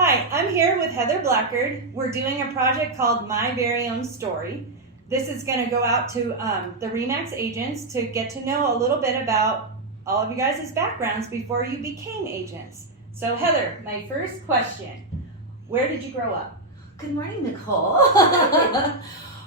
Hi, I'm here with Heather Blackard. We're doing a project called My Very Own Story. This is going to go out to the RE/MAX agents to get to know a little bit about all of you guys' backgrounds before you became agents. So Heather, my first question, where did you grow up? Good morning, Nicole.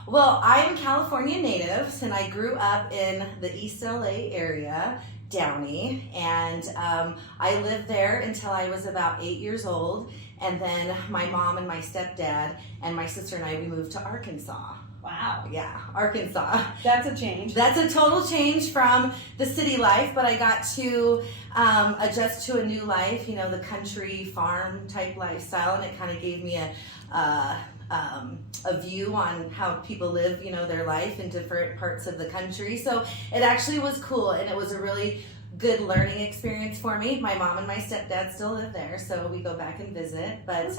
Well, I'm a California native, and I grew up in the East LA area, Downey, and I lived there until I was about 8 years old, and then my mom and my stepdad and my sister and I, we moved to Arkansas. Wow. Yeah, Arkansas. That's a change. That's a total change from the city life, but I got to adjust to a new life, you know, the country farm type lifestyle, and it kind of gave me a view on how people live, you know, their life in different parts of the country. So it actually was cool, and it was a really good learning experience for me. My mom and my stepdad still live there, so we go back and visit. But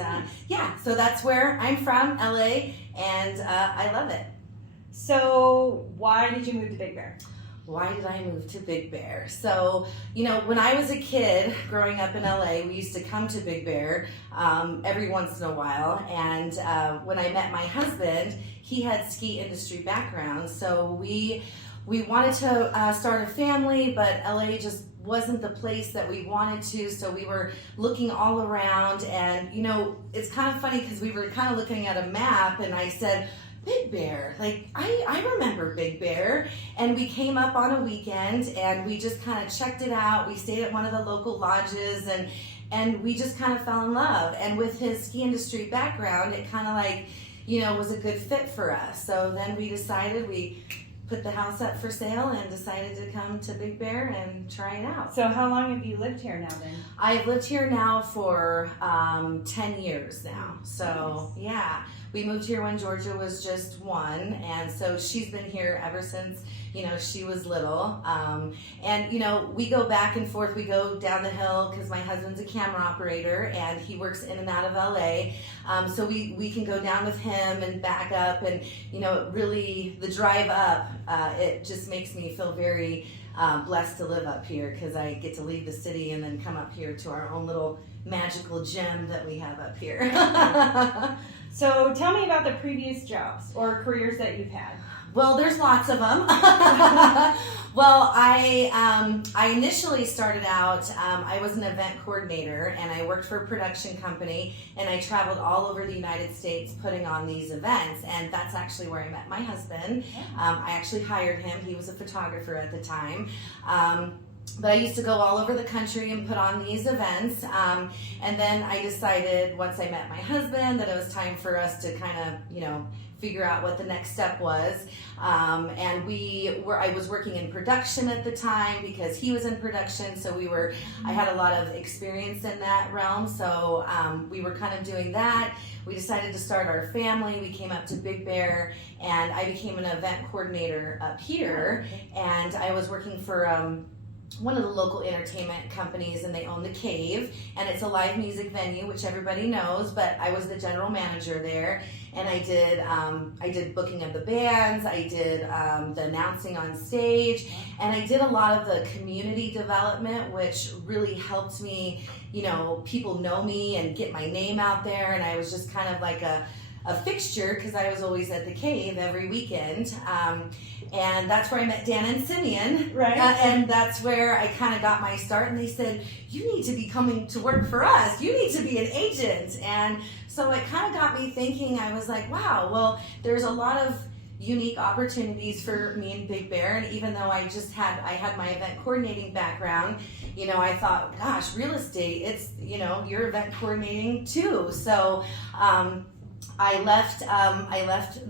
yeah, so that's where I'm from, LA, and I love it. So why did you move to Big Bear? Why did I move to Big Bear? So, you know, when I was a kid growing up in LA, we used to come to Big Bear every once in a while. And when I met my husband, he had ski industry background. So we wanted to start a family, but LA just wasn't the place that we wanted to. So we were looking all around. And, you know, it's kind of funny because we were kind of looking at a map, and I said, Big Bear, like I remember Big Bear, and we came up on a weekend and we just kind of checked it out. We stayed at one of the local lodges, and we just kind of fell in love. And with his ski industry background, it kind of like, you know, was a good fit for us. So then we decided, we put the house up for sale and decided to come to Big Bear and try it out. So how long have you lived here now then? I've lived here now for 10 years now. So yeah, we moved here when Georgia was just 1, and so she's been here ever since, you know, she was little. And you know, we go back and forth. We go down the hill because my husband's a camera operator and he works in and out of LA. So we can go down with him and back up, and you know, really the drive up, it just makes me feel very blessed to live up here because I get to leave the city and then come up here to our own little magical gem that we have up here. So tell me about the previous jobs or careers that you've had. Well, there's lots of them. Well, I initially started out, I was an event coordinator, and I worked for a production company, and I traveled all over the United States putting on these events, and that's actually where I met my husband. I actually hired him. He was a photographer at the time. But I used to go all over the country and put on these events. And then I decided, once I met my husband, that it was time for us to kind of, you know, figure out what the next step was. And I was working in production at the time because he was in production. So I had a lot of experience in that realm. So we were kind of doing that. We decided to start our family. We came up to Big Bear, and I became an event coordinator up here. And I was working for one of the local entertainment companies, and they own the Cave, and it's a live music venue, which everybody knows, but I was the general manager there, and I did booking of the bands, I did the announcing on stage, and I did a lot of the community development, which really helped me, you know, people know me and get my name out there, and I was just kind of like a fixture because I was always at the Cave every weekend. And that's where I met Dan and Simeon. Right. And that's where I kind of got my start. And they said, you need to be coming to work for us. You need to be an agent. And so it kind of got me thinking. I was like, wow, well, there's a lot of unique opportunities for me in Big Bear. And even though I had my event coordinating background, you know, I thought, gosh, real estate, it's, you know, you're event coordinating too. So, I left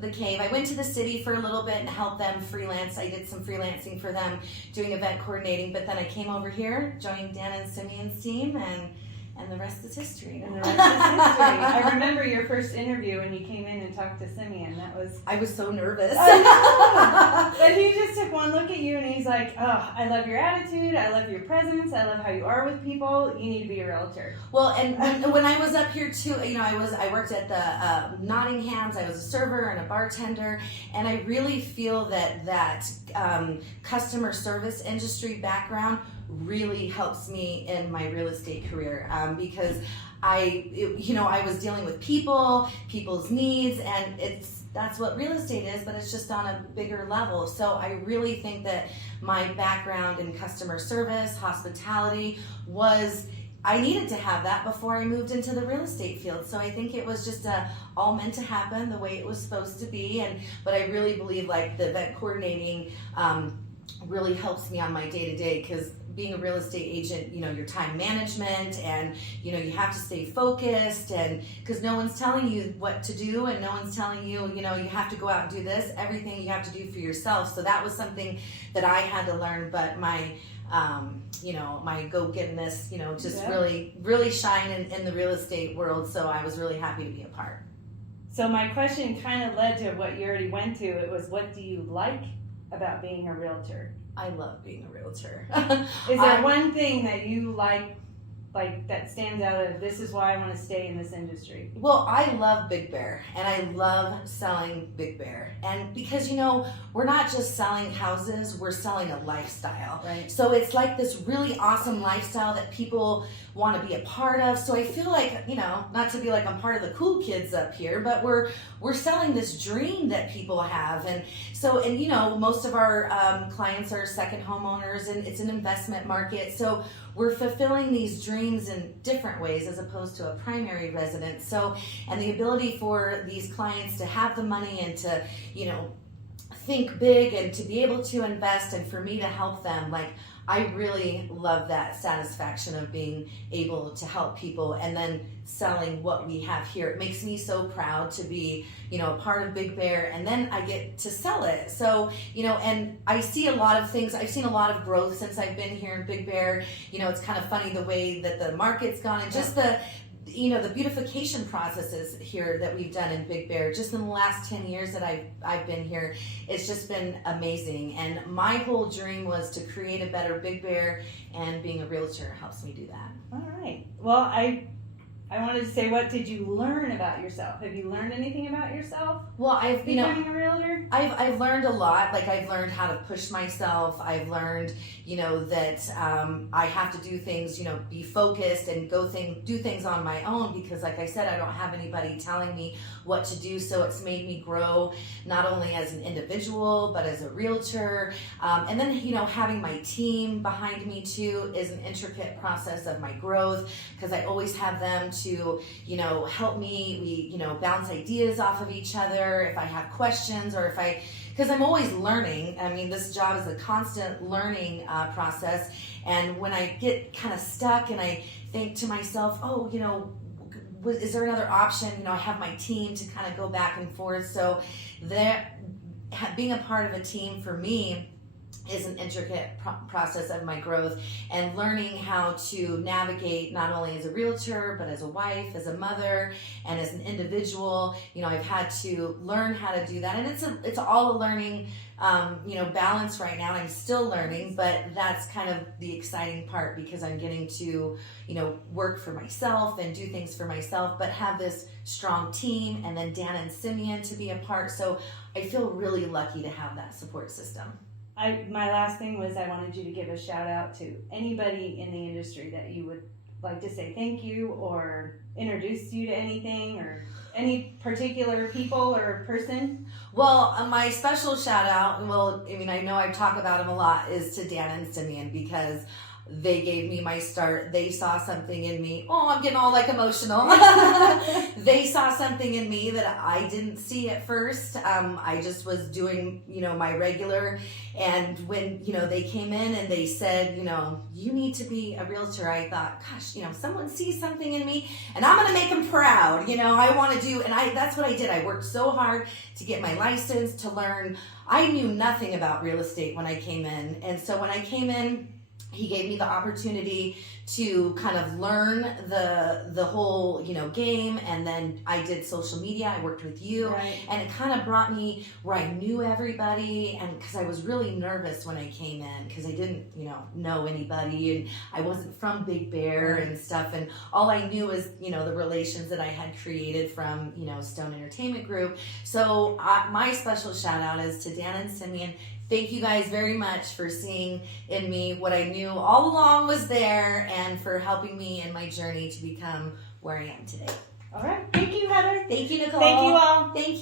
the Cave. I went to the city for a little bit and helped them freelance. I did some freelancing for them doing event coordinating, but then I came over here, joined Dan and Simeon's team, and the rest is history. And the rest is history. I remember your first interview when you came in and talked to Simeon. I was so nervous. But he just took one look at you and he's like, oh, I love your attitude. I love your presence. I love how you are with people. You need to be a realtor. Well, and when I was up here too, you know, I worked at the Nottingham's. I was a server and a bartender, and I really feel that customer service industry background really helps me in my real estate career because I was dealing with people's needs, and that's what real estate is, but it's just on a bigger level. So I really think that my background in customer service, hospitality I needed to have that before I moved into the real estate field. So I think it was just all meant to happen the way it was supposed to be. But I really believe like the event coordinating really helps me on my day-to-day, because being a real estate agent, your time management, and you have to stay focused, and because no one's telling you what to do, and no one's telling you, you have to go out and do this. Everything you have to do for yourself. So that was something that I had to learn. But my my go-gettingness, just really, really shine in the real estate world. So I was really happy to be a part. So my question kind of led to what you already went to. It was, what do you like about being a realtor? I love being a realtor. Is there one thing that you like that stands out of, this is why I want to stay in this industry? Well, I love Big Bear, and I love selling Big Bear. And because, we're not just selling houses, we're selling a lifestyle. Right. So it's like this really awesome lifestyle that people want to be a part of. So I feel like, not to be like I'm part of the cool kids up here, but we're selling this dream that people have. And so, most of our clients are second homeowners, and it's an investment market. So we're fulfilling these dreams in different ways as opposed to a primary residence. So, and the ability for these clients to have the money and to, think big and to be able to invest, and for me to help them, I really love that satisfaction of being able to help people and then selling what we have here. It makes me so proud to be, a part of Big Bear, and then I get to sell it. So, and I see a lot of things. I've seen a lot of growth since I've been here in Big Bear. It's kind of funny the way that the market's gone, and just the beautification processes here that we've done in Big Bear just in the last 10 years that I've been here. It's just been amazing. And my whole dream was to create a better Big Bear, and being a realtor helps me do that. All right. Well, I wanted to say, what did you learn about yourself? Have you learned anything about yourself? Well, I've becoming a realtor? I've learned a lot. I've learned how to push myself. I've learned, that I have to do things, be focused and do things on my own, because like I said, I don't have anybody telling me what to do. So it's made me grow not only as an individual, but as a realtor. And then, having my team behind me too is an intricate process of my growth, because I always have them to, help me. We, bounce ideas off of each other if I have questions, or because I'm always learning. I mean, this job is a constant learning process. And when I get kind of stuck and I think to myself, oh, is there another option? I have my team to kind of go back and forth. So being a part of a team for me is an intricate process of my growth, and learning how to navigate not only as a realtor, but as a wife, as a mother, and as an individual. I've had to learn how to do that, and it's all a learning balance right now. I'm still learning, but that's kind of the exciting part, because I'm getting to work for myself and do things for myself, but have this strong team, and then Dan and Simeon to be a part. So I feel really lucky to have that support system. My last thing was, I wanted you to give a shout out to anybody in the industry that you would like to say thank you, or introduce you to anything, or any particular people or person. Well, my special shout out, I know I talk about them a lot, is to Dan and Simeon, because they gave me my start. They saw something in me. Oh, I'm getting all emotional. They saw something in me that I didn't see at first. I just was doing, my regular. And when, they came in and they said, you need to be a realtor, I thought, gosh, someone sees something in me, and I'm going to make them proud. I want to do, and that's what I did. I worked so hard to get my license, to learn. I knew nothing about real estate when I came in. And so when I came in, he gave me the opportunity to kind of learn the whole, game. And then I did social media. I worked with you. Right. And it kind of brought me where I knew everybody. And because I was really nervous when I came in, because I didn't, know anybody, and I wasn't from Big Bear and stuff. And all I knew is, the relations that I had created from, Stone Entertainment Group. So my special shout out is to Dan and Simeon. Thank you guys very much for seeing in me what I knew all along was there, and for helping me in my journey to become where I am today. All right. Thank you, Heather. Thank you, Nicole. Thank you all. Thank you.